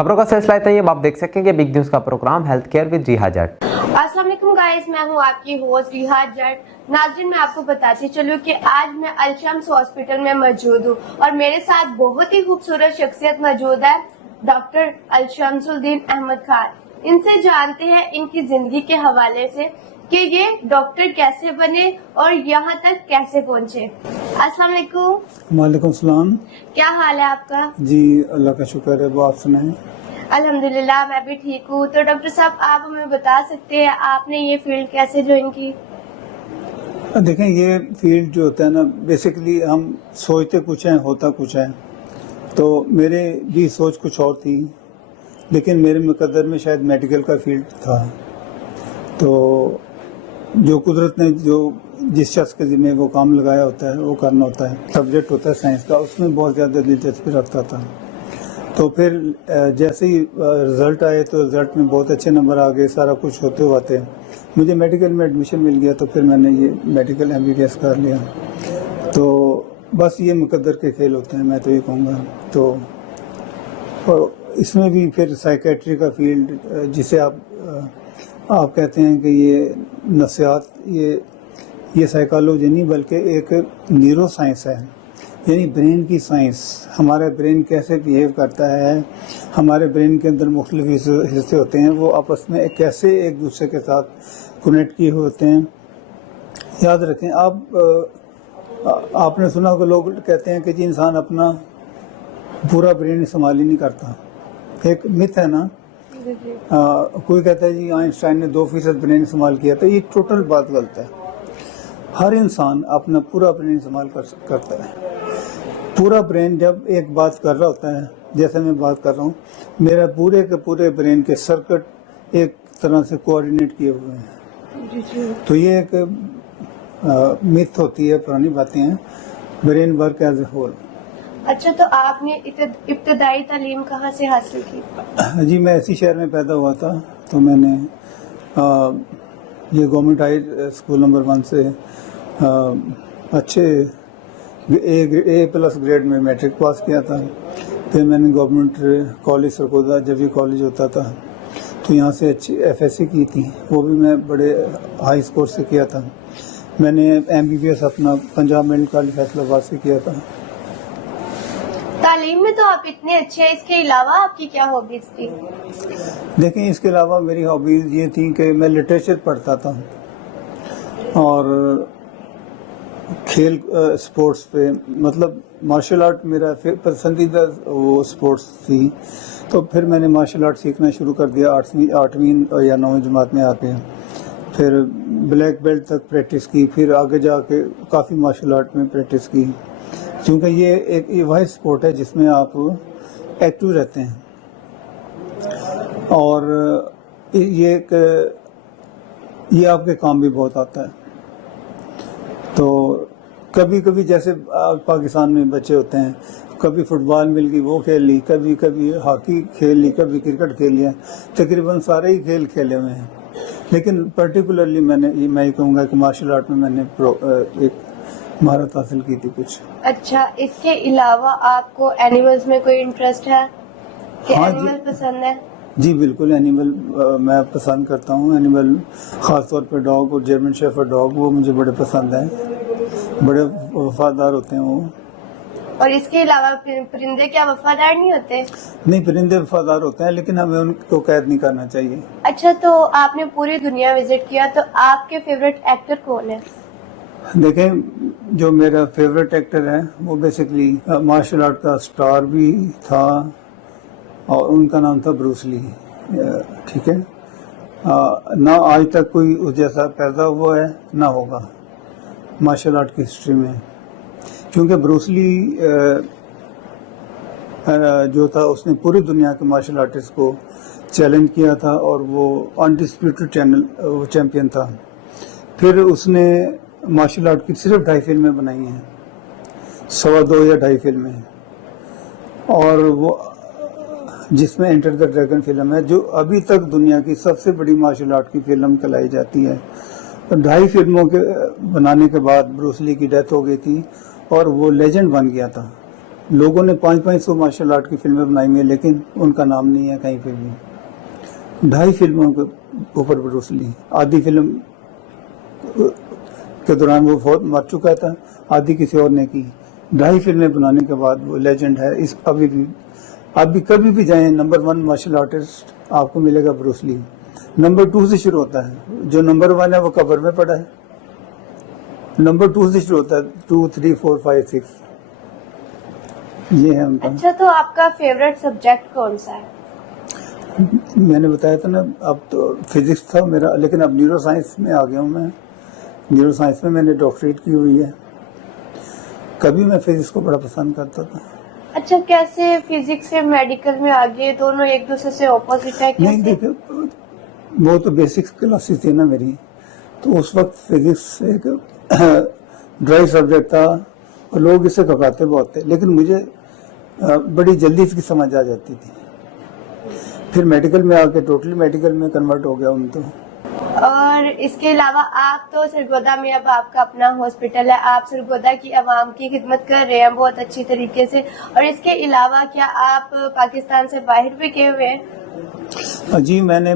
खबरों का सिलसिला है, अब आप देख सकेंगे बिग न्यूज का प्रोग्राम हेल्थ केयर विद रिहा जट। अस्सलाम वालेकुम गाइस, मैं हूं आपकी होस्ट रिहा जट। नाज़रीन, मैं आपको बताती चलूं कि आज मैं अल-शम्स हॉस्पिटल में मौजूद हूं और मेरे साथ बहुत ही खूबसूरत शख्सियत मौजूद है, डॉक्टर अल-शम्सुद्दीन अहमद खान। इनसे जानते हैं इनकी जिंदगी के हवाले से कि ये डॉक्टर कैसे बने और यहाँ तक कैसे पहुँचे। अस्सलाम वालेकुम। वालेकुम सलाम। क्या हाल है आपका? जी अल्लाह का शुक्र है, वो आप सुनाएं। अल्हम्दुलिल्लाह, मैं भी ठीक हूँ। तो डॉक्टर साहब, आप हमें बता सकते हैं आपने ये फील्ड कैसे ज्वाइन की? देखें, ये फील्ड जो होता है ना, बेसिकली हम सोचते कुछ हैं, होता कुछ है। तो मेरे भी सोच कुछ और थी, लेकिन मेरे मुकद्दर में शायद मेडिकल का फील्ड था। तो जो कुदरत ने जो जिस शख्स के ज़िम्मे वो काम लगाया होता है वो करना होता है। सब्जेक्ट होता है साइंस का, उसमें बहुत ज़्यादा दिलचस्पी रखता था। तो फिर जैसे ही रिज़ल्ट आए तो रिज़ल्ट में बहुत अच्छे नंबर आ गए, सारा कुछ होते हुए मुझे मेडिकल में एडमिशन मिल गया। तो फिर मैंने ये मेडिकल MBBS कर लिया। तो बस ये मुकद्दर के खेल होते हैं, मैं तो ये कहूँगा। तो और इसमें भी फिर साइकेट्री का फील्ड, जिसे आप कहते हैं कि ये नफ्सियात, ये साइकोलॉजी नहीं बल्कि एक न्यूरो साइंस है, यानी ब्रेन की साइंस। हमारा ब्रेन कैसे बिहेव करता है, हमारे ब्रेन के अंदर मुख्तलिफ हिस्से होते हैं, वो आपस में कैसे एक दूसरे के साथ कनेक्ट किए हुए होते हैं। याद रखें, आपने सुना होगा, लोग कहते हैं कि जी इंसान अपना पूरा ब्रेन इस्तेमाल ही नहीं करता। एक मिथ है ना, कोई कहता है जी आइंस्टाइन ने 2% ब्रेन इस्तेमाल किया था। ये टोटल बात गलत है। हर इंसान अपना पूरा ब्रेन इस्तेमाल करता है। पूरा ब्रेन जब एक बात कर रहा होता है, जैसे मैं बात कर रहा हूँ, मेरा पूरे के पूरे ब्रेन के सर्किट एक तरह से कोऑर्डिनेट किए हुए हैं। तो ये एक मिथ होती है, पुरानी बातें हैं। Brain work as a whole. अच्छा, तो आपने इब्तदाई तालीम कहाँ से हासिल की? जी, मैं इसी शहर में पैदा हुआ था। तो मैंने ये गवर्नमेंट हाई स्कूल नंबर 1 से अच्छे A+ ग्रेड में मैट्रिक पास किया था। फिर मैंने गवर्नमेंट कॉलेज सरगोदा, जब भी कॉलेज होता था, तो यहाँ से अच्छी FSC की थी। वो भी मैं बड़े हाई स्कोर से किया था। मैंने MBBS अपना पंजाब मेडिकल कॉलेज फैसलाबाद से किया था। तालीम में तो आप इतने अच्छे हैं, इसके अलावा आपकी क्या हॉबीज थी? देखें, इसके अलावा मेरी हॉबीज़ ये थी कि मैं लिटरेचर पढ़ता था और खेल स्पोर्ट्स पे, मतलब मार्शल आर्ट मेरा पसंदीदा वो स्पोर्ट्स थी। तो फिर मैंने मार्शल आर्ट सीखना शुरू कर दिया 8वीं या 9वीं जमात में आके। फिर ब्लैक बेल्ट तक प्रैक्टिस की। फिर आगे जाके काफ़ी मार्शल आर्ट में प्रैक्टिस की, क्योंकि ये एक वाइड स्पोर्ट है जिसमें आप एक्टिव रहते हैं। और ये आपके काम भी बहुत आता है। तो कभी कभी जैसे पाकिस्तान में बच्चे होते हैं, कभी फुटबॉल मिल गई वो खेल ली, कभी हॉकी खेल ली, कभी क्रिकेट खेल लिया। तकरीबन सारे ही खेल खेले हुए हैं। लेकिन पर्टिकुलरली मैं ये कहूँगा कि मार्शल आर्ट में मैंने एक महारत हासिल की थी कुछ। अच्छा, इसके अलावा आपको एनिमल्स में कोई इंटरेस्ट है कि हाँ एनिमल पसंद है? जी बिल्कुल, एनिमल मैं पसंद करता हूँ। एनिमल ख़ासतौर पे डॉग और जर्मन शेफर्ड डॉग, वो मुझे बड़े पसंद हैं। बड़े वफादार होते हैं वो। और इसके अलावा परिंदे क्या वफादार नहीं होते? नहीं, परिंदे वफादार होते हैं, लेकिन हमें उनको कैद नहीं करना चाहिए। अच्छा, तो आपने पूरी दुनिया विजिट किया, तो आपके फेवरेट एक्टर कौन है? देखें, जो मेरा फेवरेट एक्टर है वो बेसिकली मार्शल आर्ट का स्टार भी था और उनका नाम था ब्रूस ली। ठीक है, ना आज तक कोई उस जैसा पैदा हुआ है ना होगा मार्शल आर्ट की हिस्ट्री में। क्योंकि ब्रूस ली जो था, उसने पूरी दुनिया के मार्शल आर्टिस्ट को चैलेंज किया था और वो अनडिस्प्यूटेड चैंपियन था। फिर उसने मार्शल आर्ट की सिर्फ 2.5 फिल्में बनाई हैं, 2.25 या 2.5 फिल्में। और वो जिसमें एंटर द ड्रैगन फिल्म है, जो अभी तक दुनिया की सबसे बड़ी मार्शल आर्ट की फिल्म कहलाई जाती है। 2.5 फिल्मों के बनाने के बाद ब्रूस ली की डेथ हो गई थी और वो लेजेंड बन गया था। लोगों ने 500 मार्शल आर्ट की फिल्में बनाई हुई हैं, लेकिन उनका नाम नहीं है कहीं पे भी। 2.5 फिल्मों के ऊपर ब्रूस ली। आधी फिल्म के दौरान वो बहुत मर चुका था, आधी किसी और ने की। 2.5 फिल्में बनाने के बाद वो लेजेंड है। इस अभी भी आप भी कभी भी जाएं, नंबर 1 मार्शल आर्टिस्ट आपको मिलेगा ब्रूस ली। नंबर 2 से शुरू होता है, जो नंबर 1 है वो कब्र में पड़ा है। नंबर 2 से शुरू होता है, 2, 3, 4, 5, 6, ये है उनका। अच्छा, तो आपका फेवरेट सब्जेक्ट कौन सा है? मैंने बताया था ना, अब तो फिजिक्स था मेरा, लेकिन अब न्यूरो साइंस में आ गया हूँ मैं। न्यूरो साइंस में मैंने डॉक्टरेट की हुई है। कभी मैं फिजिक्स को बड़ा पसंद करता था। अच्छा, कैसे फिजिक्स से मेडिकल में आगे, दोनों एक दूसरे से ऑपोजिट है नहीं, कैसे? देखिए वो तो बेसिक क्लासेस थी ना मेरी, तो उस वक्त फिजिक्स एक ड्राई सब्जेक्ट था और लोग इसे घबराते बहुत थे, लेकिन मुझे बड़ी जल्दी इसकी समझ आ जाती थी। फिर मेडिकल में आके टोटली मेडिकल में कन्वर्ट हो गया हूँ तो। और इसके अलावा आप तो सरगोदा में, अब आपका अपना हॉस्पिटल है, आप सरगोदा की आवाम की खिदमत कर रहे हैं बहुत अच्छी तरीके से। और इसके अलावा क्या आप पाकिस्तान से बाहर भी गए हुए हैं? जी, मैंने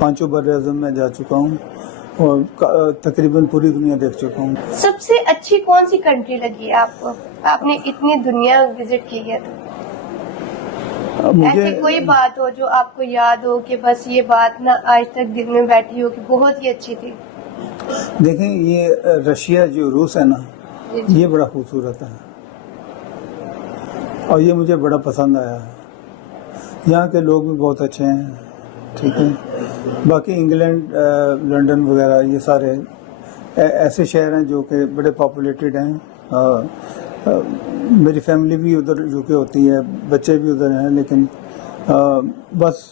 5 बर-ए-आज़म में जा चुका हूँ और तकरीबन पूरी दुनिया देख चुका हूँ। सबसे अच्छी कौन सी कंट्री लगी है आपको? आपने इतनी दुनिया विजिट की है तो मुझे ऐसी कोई बात हो जो आपको याद हो कि बस ये बात ना आज तक दिल में बैठी हो कि बहुत ही अच्छी थी? देखें, ये रशिया जो रूस है ना, ये बड़ा खूबसूरत है और ये मुझे बड़ा पसंद आया है। यहाँ के लोग भी बहुत अच्छे हैं, ठीक है। बाकी इंग्लैंड, लंदन वगैरह ये सारे ऐसे शहर हैं जो कि बड़े पॉपुलेटेड हैं। मेरी फैमिली भी उधर यूके होती है, बच्चे भी उधर हैं, लेकिन बस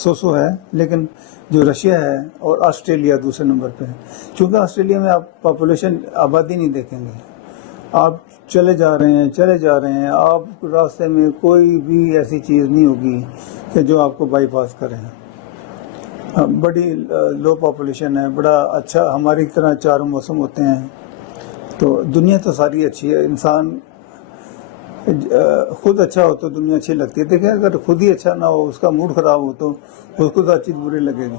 सो है। लेकिन जो रशिया है और ऑस्ट्रेलिया दूसरे नंबर पे है, क्योंकि ऑस्ट्रेलिया में आप पॉपुलेशन आबादी नहीं देखेंगे। आप चले जा रहे हैं, आप रास्ते में कोई भी ऐसी चीज़ नहीं होगी कि जो आपको बाईपास करे। बड़ी लो पॉपुलेशन है, बड़ा अच्छा, हमारी तरह 4 मौसम होते हैं। तो दुनिया तो सारी अच्छी है। इंसान खुद अच्छा हो तो दुनिया अच्छी लगती है। देखिए, अगर खुद ही अच्छा ना हो, उसका मूड खराब हो, तो उसको तो चीज़ बुरी लगेगी।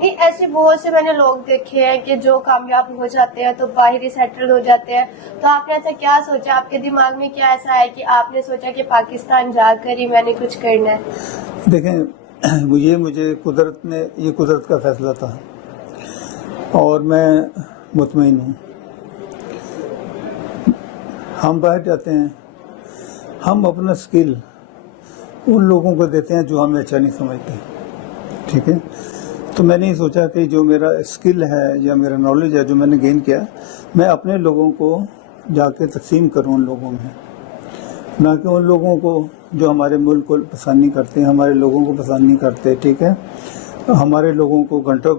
नहीं, ऐसे बहुत से मैंने लोग देखे हैं कि जो कामयाब हो जाते हैं तो बाहर ही सेटल हो जाते हैं। तो आपने ऐसा क्या सोचा? आपके दिमाग में क्या ऐसा है कि आपने सोचा कि पाकिस्तान जाकर ही मैंने कुछ करना है? देखें, मुझे कुदरत का फैसला था और मैं मुतमईन हूँ। हम बाहर जाते हैं, हम अपना स्किल उन लोगों को देते हैं जो हमें अच्छा नहीं समझते, ठीक है। तो मैंने ये सोचा कि जो मेरा स्किल है या मेरा नॉलेज है जो मैंने गेन किया, मैं अपने लोगों को जाके तकसीम करूँ उन लोगों में, ना कि उन लोगों को जो हमारे मुल्क को पसंद नहीं करते, हमारे लोगों को पसंद नहीं करते, ठीक है। हमारे लोगों को घंटों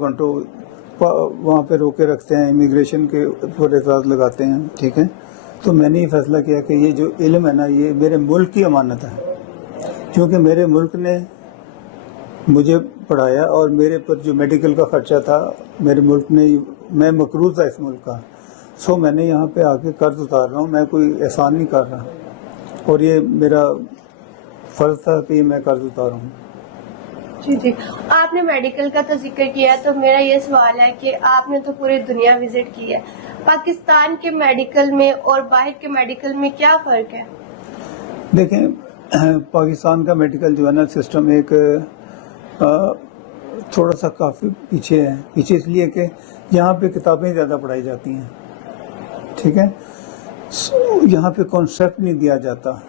वहाँ पे रोके रखते हैं, इमिग्रेशन के ऊपर एतराज़ लगाते हैं, ठीक है। तो मैंने ये फैसला किया कि ये जो इल्म है ना, ये मेरे मुल्क की अमानत है, क्योंकि मेरे मुल्क ने मुझे पढ़ाया और मेरे पर जो मेडिकल का खर्चा था मेरे मुल्क ने, मैं मकरूज़ था इस मुल्क का। सो मैंने यहाँ पे आके कर्ज उतार रहा हूँ, मैं कोई एहसान नहीं कर रहा, और ये मेरा फ़र्ज़ था कि मैं कर्ज उतारूँ। जी, आपने मेडिकल का तो जिक्र किया, तो मेरा ये सवाल है कि आपने तो पूरी दुनिया विजिट की है, पाकिस्तान के मेडिकल में और बाहर के मेडिकल में क्या फ़र्क है? देखें, पाकिस्तान का मेडिकल जो है ना सिस्टम एक थोड़ा सा काफ़ी पीछे है। पीछे इसलिए कि यहाँ पे किताबें ज़्यादा पढ़ाई जाती हैं, ठीक है। यहाँ पे कॉन्सेप्ट नहीं दिया जाता,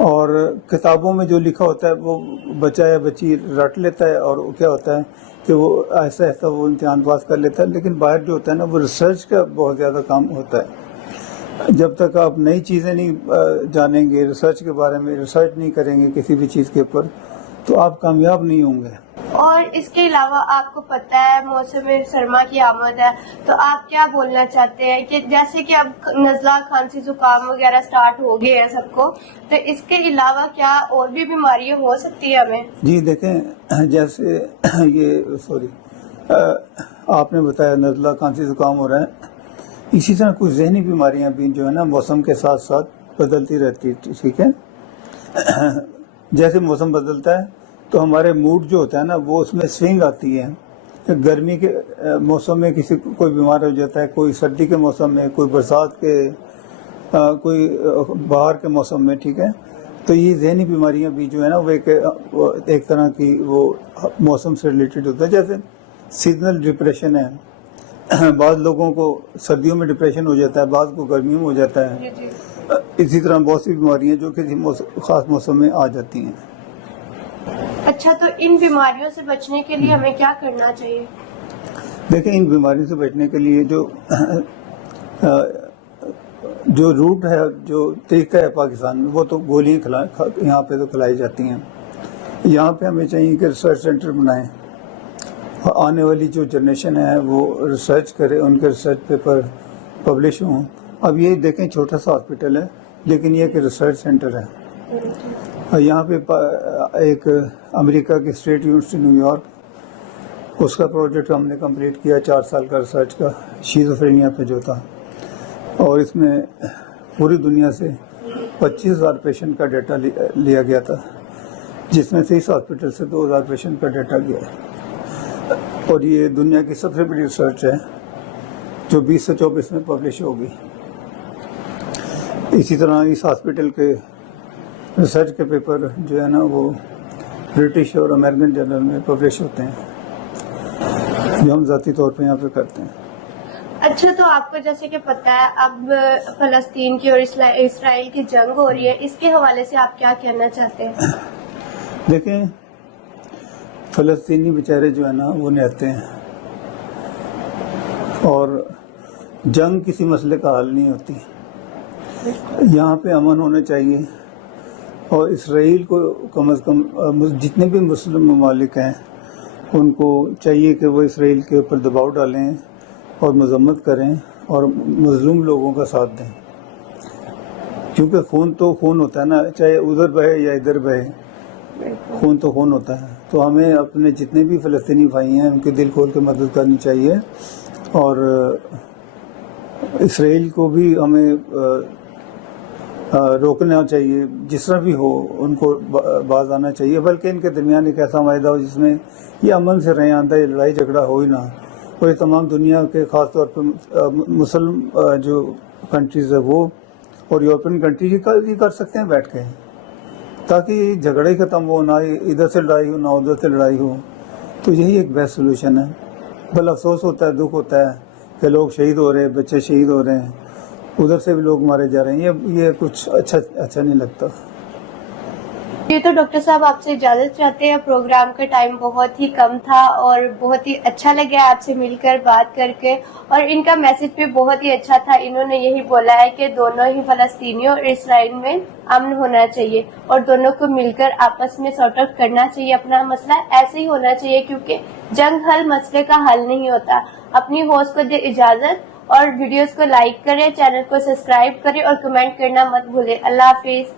और किताबों में जो लिखा होता है वो बच्चा या बच्ची रट लेता है, और क्या होता है कि वो ऐसा ऐसा वो इम्तिहान पास कर लेता है। लेकिन बाहर जो होता है ना, वो रिसर्च का बहुत ज़्यादा काम होता है। जब तक आप नई चीज़ें नहीं जानेंगे, रिसर्च के बारे में रिसर्च नहीं करेंगे किसी भी चीज़ के ऊपर, तो आप कामयाब नहीं होंगे। और इसके अलावा आपको पता है मौसम सरमा की आमद है, तो आप क्या बोलना चाहते हैं कि जैसे कि अब नज़ला, खांसी, जुकाम वगैरह स्टार्ट हो गए हैं सबको, तो इसके अलावा क्या और भी बीमारियां हो सकती है हमें? जी देखें, जैसे ये आपने बताया नज़ला, खांसी, जुकाम हो रहा है, اسی طرح کچھ ذہنی بیماریاں بھی جو ہے نا موسم کے ساتھ ساتھ بدلتی رہتی، ٹھیک ہے. جیسے موسم بدلتا ہے تو ہمارے موڈ جو ہوتا ہے نا وہ اس میں سوئنگ آتی ہے. گرمی کے موسم میں کسی کوئی بیمار ہو جاتا ہے، کوئی سردی کے موسم میں، کوئی برسات کے، کوئی باہر کے موسم میں، ٹھیک ہے. تو یہ ذہنی بیماریاں بھی جو ہے نا وہ ایک طرح کی وہ موسم سے ریلیٹڈ ہوتا ہے. جیسے سیزنل ڈپریشن ہے، بعض لوگوں کو سردیوں میں ڈپریشن ہو جاتا ہے، بعض کو گرمیوں میں ہو جاتا ہے. اسی طرح بہت سی بیماریاں جو کسی خاص موسم میں آ جاتی ہیں. اچھا، تو ان بیماریوں سے بچنے کے لیے ہمیں کیا کرنا چاہیے؟ دیکھیں، ان بیماریوں سے بچنے کے لیے جو روٹ ہے، جو طریقہ ہے پاکستان میں، وہ تو گولیاں یہاں پہ تو کھلائی جاتی ہیں. یہاں پہ ہمیں چاہیے کہ ریسرچ سینٹر بنائیں، آنے والی جو جنریشن ہے وہ ریسرچ کرے، ان کے ریسرچ پیپر پبلش ہوں. اب یہ دیکھیں چھوٹا سا ہاسپٹل ہے لیکن یہ کہ ریسرچ سینٹر ہے. یہاں پہ ایک امریکہ کی اسٹیٹ یونیورسٹی نیو یارک، اس کا پروجیکٹ ہم نے کمپلیٹ کیا 4 سال کا ریسرچ کا، شیزوفرینیا پہ جو تھا. اور اس میں پوری دنیا سے 25,000 پیشنٹ کا ڈیٹا لیا گیا تھا، جس میں سے اس ہاسپٹل سے 2,000 پیشنٹ کا ڈیٹا گیا. اور یہ دنیا کی سب سے بڑی ریسرچ ہے جو 2024 میں پبلش ہوگی. اسی طرح اس ہاسپٹل کے ریسرچ کے پیپر جو ہے نا وہ برٹش اور امریکن جرنل میں پبلش ہوتے ہیں، جو ہم ذاتی طور پہ یہاں پہ کرتے ہیں. اچھا، تو آپ کو جیسے کہ پتہ ہے اب فلسطین کی اور اسرائیل کی جنگ ہو رہی ہے، اس کے حوالے سے آپ کیا کہنا چاہتے ہیں؟ دیکھیں، فلسطینی بیچارے جو ہے نا وہ نہتے ہیں، اور جنگ کسی مسئلے کا حل نہیں ہوتی. یہاں پہ امن ہونا چاہیے، اور اسرائیل کو کم از کم جتنے بھی مسلم ممالک ہیں ان کو چاہیے کہ وہ اسرائیل کے اوپر دباؤ ڈالیں اور مذمت کریں اور مظلوم لوگوں کا ساتھ دیں. کیونکہ خون تو خون ہوتا ہے نا، چاہے ادھر بہے یا ادھر بہے، خون تو خون ہوتا ہے. تو ہمیں اپنے جتنے بھی فلسطینی بھائی ہیں ان کے دل کھول کے مدد کرنی چاہیے، اور اسرائیل کو بھی ہمیں روکنا چاہیے. جس طرح بھی ہو ان کو باز آنا چاہیے، بلکہ ان کے درمیان ایک ایسا معاہدہ ہو جس میں یہ امن سے رہیں، آندہ یہ لڑائی جھگڑا ہو ہی نہ. اور یہ تمام دنیا کے خاص طور پہ مسلم جو کنٹریز ہے وہ اور یورپین کنٹریز یہ کر سکتے ہیں بیٹھ کے، تاکہ یہ جھگڑا ہی ختم ہو، نہ ادھر سے لڑائی ہو نہ ادھر سے لڑائی ہو. تو یہی ایک بیسٹ سولوشن ہے. بل افسوس ہوتا ہے، دکھ ہوتا ہے کہ لوگ شہید ہو رہے ہیں، بچے شہید ہو رہے ہیں، ادھر سے بھی لوگ مارے جا رہے ہیں. یہ کچھ اچھا نہیں لگتا. یہ تو ڈاکٹر صاحب آپ سے اجازت چاہتے ہیں، پروگرام کا ٹائم بہت ہی کم تھا اور بہت ہی اچھا لگا آپ سے مل کر بات کر کے، اور ان کا میسج بھی بہت ہی اچھا تھا. انہوں نے یہی بولا ہے کہ دونوں ہی فلسطینیوں اور اسرائیل میں امن ہونا چاہیے اور دونوں کو مل کر آپس میں سارٹ آؤٹ کرنا چاہیے اپنا مسئلہ. ایسے ہی ہونا چاہیے کیونکہ جنگ حل مسئلے کا حل نہیں ہوتا. اپنی ہوسٹ کو دے اجازت، اور ویڈیوز کو لائک کریں، چینل کو سبسکرائب کریں اور کمنٹ کرنا مت بھولیں. اللہ حافظ.